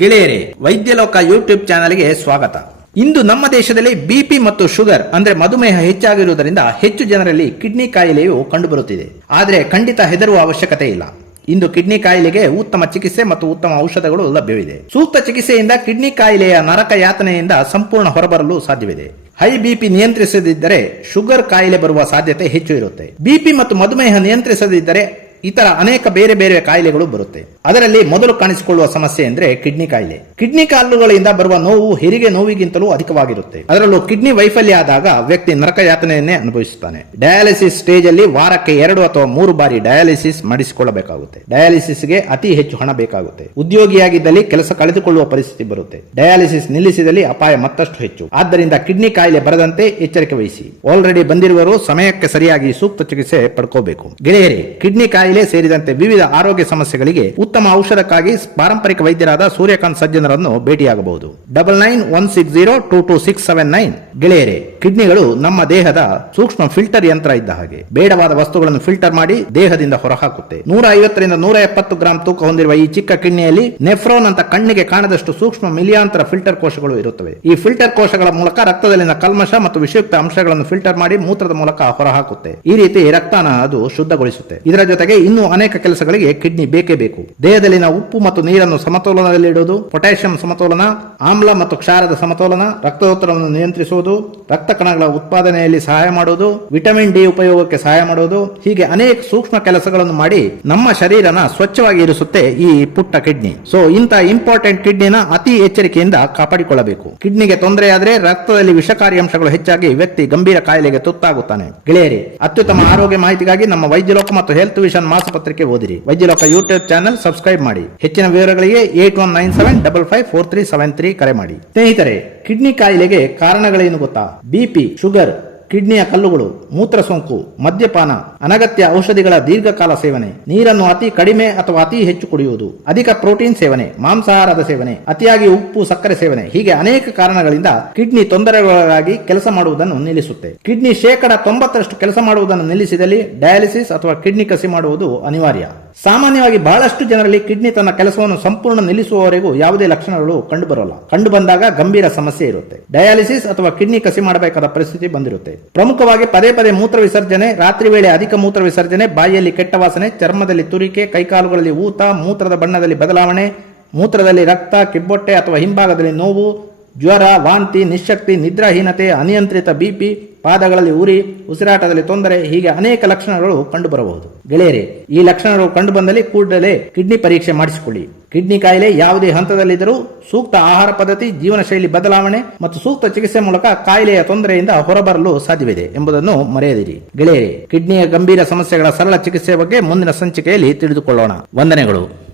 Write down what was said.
ಗೆಳೆಯರೇ, ವೈದ್ಯಲೋಕ ಯೂಟ್ಯೂಬ್ ಚಾನಲ್ಗೆ ಸ್ವಾಗತ. ಇಂದು ನಮ್ಮ ದೇಶದಲ್ಲಿ ಬಿಪಿ ಮತ್ತು ಶುಗರ್ ಅಂದ್ರೆ ಮಧುಮೇಹ ಹೆಚ್ಚಾಗಿರುವುದರಿಂದ ಹೆಚ್ಚು ಜನರಲ್ಲಿ ಕಿಡ್ನಿ ಕಾಯಿಲೆಯು ಕಂಡುಬರುತ್ತಿದೆ. ಆದರೆ ಖಂಡಿತ ಹೆದರುವ ಅವಶ್ಯಕತೆ ಇಲ್ಲ. ಇಂದು ಕಿಡ್ನಿ ಕಾಯಿಲೆಗೆ ಉತ್ತಮ ಚಿಕಿತ್ಸೆ ಮತ್ತು ಉತ್ತಮ ಔಷಧಗಳು ಲಭ್ಯವಿದೆ. ಸೂಕ್ತ ಚಿಕಿತ್ಸೆಯಿಂದ ಕಿಡ್ನಿ ಕಾಯಿಲೆಯ ನರಕ ಯಾತನೆಯಿಂದ ಸಂಪೂರ್ಣ ಹೊರಬರಲು ಸಾಧ್ಯವಿದೆ. ಹೈ ಬಿಪಿ ನಿಯಂತ್ರಿಸದಿದ್ದರೆ ಶುಗರ್ ಕಾಯಿಲೆ ಬರುವ ಸಾಧ್ಯತೆ ಹೆಚ್ಚು ಇರುತ್ತೆ. ಬಿಪಿ ಮತ್ತು ಮಧುಮೇಹ ನಿಯಂತ್ರಿಸದಿದ್ದರೆ ಇತರ ಅನೇಕ ಬೇರೆ ಬೇರೆ ಕಾಯಿಲೆಗಳು ಬರುತ್ತೆ. ಅದರಲ್ಲಿ ಮೊದಲು ಕಾಣಿಸಿಕೊಳ್ಳುವ ಸಮಸ್ಯೆ ಅಂದ್ರೆ ಕಿಡ್ನಿ ಕಾಯಿಲೆ. ಕಿಡ್ನಿ ಕಾಲುಗಳಿಂದ ಬರುವ ನೋವು ಹೆರಿಗೆ ನೋವಿಗಿಂತಲೂ ಅಧಿಕವಾಗಿರುತ್ತೆ. ಅದರಲ್ಲೂ ಕಿಡ್ನಿ ವೈಫಲ್ಯ ಆದಾಗ ವ್ಯಕ್ತಿ ನರಕ ಯಾತನೆಯನ್ನೇ ಅನುಭವಿಸುತ್ತಾನೆ. ಡಯಾಲಿಸಿಸ್ ಸ್ಟೇಜ್ ಅಲ್ಲಿ ವಾರಕ್ಕೆ ಎರಡು ಅಥವಾ ಮೂರು ಬಾರಿ ಡಯಾಲಿಸಿಸ್ ಮಾಡಿಸಿಕೊಳ್ಳಬೇಕಾಗುತ್ತೆ. ಡಯಾಲಿಸಿಸ್ಗೆ ಅತಿ ಹೆಚ್ಚು ಹಣ ಬೇಕಾಗುತ್ತೆ. ಉದ್ಯೋಗಿಯಾಗಿದ್ದಲ್ಲಿ ಕೆಲಸ ಕಳೆದುಕೊಳ್ಳುವ ಪರಿಸ್ಥಿತಿ ಬರುತ್ತೆ. ಡಯಾಲಿಸಿಸ್ ನಿಲ್ಲಿಸಿದಲ್ಲಿ ಅಪಾಯ ಮತ್ತಷ್ಟು ಹೆಚ್ಚು. ಆದ್ದರಿಂದ ಕಿಡ್ನಿ ಕಾಯಿಲೆ ಬರದಂತೆ ಎಚ್ಚರಿಕೆ ವಹಿಸಿ. ಆಲ್ರೆಡಿ ಬಂದಿರುವವರು ಸಮಯಕ್ಕೆ ಸರಿಯಾಗಿ ಸೂಕ್ತ ಚಿಕಿತ್ಸೆ ಪಡ್ಕೋಬೇಕು. ಗೆಳೆಯರೇ, ಕಿಡ್ನಿ ಕಾಯಿಲೆ ಸೇರಿದಂತೆ ವಿವಿಧ ಆರೋಗ್ಯ ಸಮಸ್ಯೆಗಳಿಗೆ ಉತ್ತಮ ಔಷಧಕ್ಕಾಗಿ ಪಾರಂಪರಿಕ ವೈದ್ಯರಾದ ಸೂರ್ಯಕಾಂತ್ ಸಜ್ಜನರನ್ನು ಭೇಟಿಯಾಗಬಹುದು. Double nine one six zero two two six seven nine. ಗೆಳೆಯರೆ, ಕಿಡ್ನಿಗಳು ನಮ್ಮ ದೇಹದ ಸೂಕ್ಷ್ಮ ಫಿಲ್ಟರ್ ಯಂತ್ರ ಇದ್ದ ಹಾಗೆ. ಬೇಡವಾದ ವಸ್ತುಗಳನ್ನು ಫಿಲ್ಟರ್ ಮಾಡಿ ದೇಹದಿಂದ ಹೊರಹಾಕುತ್ತೆ. ನೂರ ಐವತ್ತರಿಂದ ನೂರ ಎಪ್ಪತ್ತು ಗ್ರಾಂ ತೂಕ ಹೊಂದಿರುವ ಈ ಚಿಕ್ಕ ಕಿಡ್ನಿಯಲ್ಲಿ ನೆಫ್ರೋನ್ ಅಂತ ಕಣ್ಣಿಗೆ ಕಾಣದಷ್ಟು ಸೂಕ್ಷ್ಮ ಮಿಲಿಯಾಂತರ ಫಿಲ್ಟರ್ ಕೋಶಗಳು ಇರುತ್ತವೆ. ಈ ಫಿಲ್ಟರ್ ಕೋಶಗಳ ಮೂಲಕ ರಕ್ತದಲ್ಲಿನ ಕಲ್ಮಶ ಮತ್ತು ವಿಷಯುಕ್ತ ಅಂಶಗಳನ್ನು ಫಿಲ್ಟರ್ ಮಾಡಿ ಮೂತ್ರದ ಮೂಲಕ ಹೊರಹಾಕುತ್ತೆ. ಈ ರೀತಿ ರಕ್ತನ ಅದು ಶುದ್ಧಗೊಳಿಸುತ್ತೆ. ಇದರ ಜೊತೆಗೆ ಇನ್ನೂ ಅನೇಕ ಕೆಲಸಗಳಿಗೆ ಕಿಡ್ನಿ ಬೇಕೇ ಬೇಕು. ದೇಹದಲ್ಲಿನ ಉಪ್ಪು ಮತ್ತು ನೀರನ್ನು ಸಮತೋಲನದಲ್ಲಿಡುವುದು ಪೊಟ್ಯಾಷಿಯಂ ಸಮತೋಲನ, ಆಮ್ಲ ಮತ್ತು ಕ್ಷಾರದ ಸಮತೋಲನ, ರಕ್ತದೊತ್ತಡವನ್ನು ನಿಯಂತ್ರಿಸುವುದು, ರಕ್ತ ಕಣಗಳ ಉತ್ಪಾದನೆಯಲ್ಲಿ ಸಹಾಯ ಮಾಡುವುದು, ವಿಟಮಿನ್ ಡಿ ಉಪಯೋಗಕ್ಕೆ ಸಹಾಯ ಮಾಡುವುದು, ಹೀಗೆ ಅನೇಕ ಸೂಕ್ಷ್ಮ ಕೆಲಸಗಳನ್ನು ಮಾಡಿ ನಮ್ಮ ಶರೀರನ ಸ್ವಚ್ಛವಾಗಿ ಇರಿಸುತ್ತೆ ಈ ಪುಟ್ಟ ಕಿಡ್ನಿ. ಸೊ ಇಂಥ ಇಂಪಾರ್ಟೆಂಟ್ ಕಿಡ್ನಿನ ಅತಿ ಎಚ್ಚರಿಕೆಯಿಂದ ಕಾಪಾಡಿಕೊಳ್ಳಬೇಕು. ಕಿಡ್ನಿಗೆ ತೊಂದರೆಯಾದರೆ ರಕ್ತದಲ್ಲಿ ವಿಷಕಾರಿ ಅಂಶಗಳು ಹೆಚ್ಚಾಗಿ ವ್ಯಕ್ತಿ ಗಂಭೀರ ಕಾಯಿಲೆಗೆ ತುತ್ತಾಗುತ್ತಾನೆ. ಗೆಳೆಯರಿ, ಅತ್ಯುತ್ತಮ ಆರೋಗ್ಯ ಮಾಹಿತಿಗಾಗಿ ನಮ್ಮ ವೈದ್ಯಲೋಕ ಮತ್ತು ಹೆಲ್ತ್ ವಿಷನ್ ಮಾಸಪತ್ರಿಕೆ ಓದಿರಿ. ವೈದ್ಯಲೋಕ ಯೂಟ್ಯೂಬ್ ಚಾನಲ್ ಸಬ್ಸ್ಕ್ರೈಬ್ ಮಾಡಿ. ಹೆಚ್ಚಿನ ವಿವರಗಳಿಗೆ eight one nine seven double five four three seven three ಕರೆ ಮಾಡಿ. ಸ್ನೇಹಿತರೆ, ಕಿಡ್ನಿ ಕಾಯಿಲೆಗೆ ಕಾರಣಗಳೇನು ಗೊತ್ತಾ? ಬಿಪಿ ಶುಗರ್ ಕಿಡ್ನಿಯ ಕಲ್ಲುಗಳು, ಮೂತ್ರ ಸೋಂಕು, ಮದ್ಯಪಾನ, ಅನಗತ್ಯ ಔಷಧಿಗಳ ದೀರ್ಘಕಾಲ ಸೇವನೆ, ನೀರನ್ನು ಅತಿ ಕಡಿಮೆ ಅಥವಾ ಅತಿ ಹೆಚ್ಚು ಕುಡಿಯುವುದು, ಅಧಿಕ ಪ್ರೋಟೀನ್ ಸೇವನೆ, ಮಾಂಸಾಹಾರದ ಸೇವನೆ, ಅತಿಯಾಗಿ ಉಪ್ಪು, ಸಕ್ಕರೆ ಸೇವನೆ, ಹೀಗೆ ಅನೇಕ ಕಾರಣಗಳಿಂದ ಕಿಡ್ನಿ ತೊಂದರೆಗಳಾಗಿ ಕೆಲಸ ಮಾಡುವುದನ್ನು ನಿಲ್ಲಿಸುತ್ತೆ. ಕಿಡ್ನಿ ಶೇಕಡ ತೊಂಬತ್ತರಷ್ಟು ಕೆಲಸ ಮಾಡುವುದನ್ನು ನಿಲ್ಲಿಸಿದಲ್ಲಿ ಡಯಾಲಿಸಿಸ್ ಅಥವಾ ಕಿಡ್ನಿ ಕಸಿ ಮಾಡುವುದು ಅನಿವಾರ್ಯ. ಸಾಮಾನ್ಯವಾಗಿ ಬಹಳಷ್ಟು ಜನರಲ್ಲಿ ಕಿಡ್ನಿ ತನ್ನ ಕೆಲಸವನ್ನು ಸಂಪೂರ್ಣ ನಿಲ್ಲಿಸುವವರೆಗೂ ಯಾವುದೇ ಲಕ್ಷಣಗಳು ಕಂಡುಬರಲ್ಲ. ಕಂಡು ಬಂದಾಗ ಗಂಭೀರ ಸಮಸ್ಯೆ ಇರುತ್ತೆ. ಡಯಾಲಿಸಿಸ್ ಅಥವಾ ಕಿಡ್ನಿ ಕಸಿ ಮಾಡಬೇಕಾದ ಪರಿಸ್ಥಿತಿ ಬಂದಿರುತ್ತೆ. ಪ್ರಮುಖವಾಗಿ ಪದೇ ಪದೇ ಮೂತ್ರ ವಿಸರ್ಜನೆ, ರಾತ್ರಿ ವೇಳೆ ಅಧಿಕ ಮೂತ್ರ ವಿಸರ್ಜನೆ, ಬಾಯಿಯಲ್ಲಿ ಕೆಟ್ಟ ವಾಸನೆ, ಚರ್ಮದಲ್ಲಿ ತುರಿಕೆ, ಕೈಕಾಲುಗಳಲ್ಲಿ ಊತ, ಮೂತ್ರದ ಬಣ್ಣದಲ್ಲಿ ಬದಲಾವಣೆ, ಮೂತ್ರದಲ್ಲಿ ರಕ್ತ, ಕಿಬ್ಬೊಟ್ಟೆ ಅಥವಾ ಹಿಂಭಾಗದಲ್ಲಿ ನೋವು ಜ್ವರ, ವಾಂತಿ, ನಿಶಕ್ತಿ, ನಿದ್ರಾಹೀನತೆ, ಅನಿಯಂತ್ರಿತ ಬಿಪಿ ಪಾದಗಳಲ್ಲಿ ಉರಿ ಉಸಿರಾಟದಲ್ಲಿ ತೊಂದರೆ, ಹೀಗೆ ಅನೇಕ ಲಕ್ಷಣಗಳು ಕಂಡುಬರಬಹುದು. ಗೆಳೆಯರೇ, ಈ ಲಕ್ಷಣಗಳು ಕಂಡುಬಂದಲ್ಲಿ ಕೂಡಲೇ ಕಿಡ್ನಿ ಪರೀಕ್ಷೆ ಮಾಡಿಸಿಕೊಳ್ಳಿ. ಕಿಡ್ನಿ ಕಾಯಿಲೆ ಯಾವುದೇ ಹಂತದಲ್ಲಿದ್ದರೂ ಸೂಕ್ತ ಆಹಾರ ಪದ್ಧತಿ ಜೀವನ ಶೈಲಿ ಬದಲಾವಣೆ ಮತ್ತು ಸೂಕ್ತ ಚಿಕಿತ್ಸೆ ಮೂಲಕ ಕಾಯಿಲೆಯ ತೊಂದರೆಯಿಂದ ಹೊರಬರಲು ಸಾಧ್ಯವಿದೆ ಎಂಬುದನ್ನು ಮರೆಯದಿರಿ. ಗೆಳೆಯರೇ, ಕಿಡ್ನಿಯ ಗಂಭೀರ ಸಮಸ್ಯೆಗಳ ಸರಳ ಚಿಕಿತ್ಸೆ ಬಗ್ಗೆ ಮುಂದಿನ ಸಂಚಿಕೆಯಲ್ಲಿ ತಿಳಿದುಕೊಳ್ಳೋಣ. ವಂದನೆಗಳು.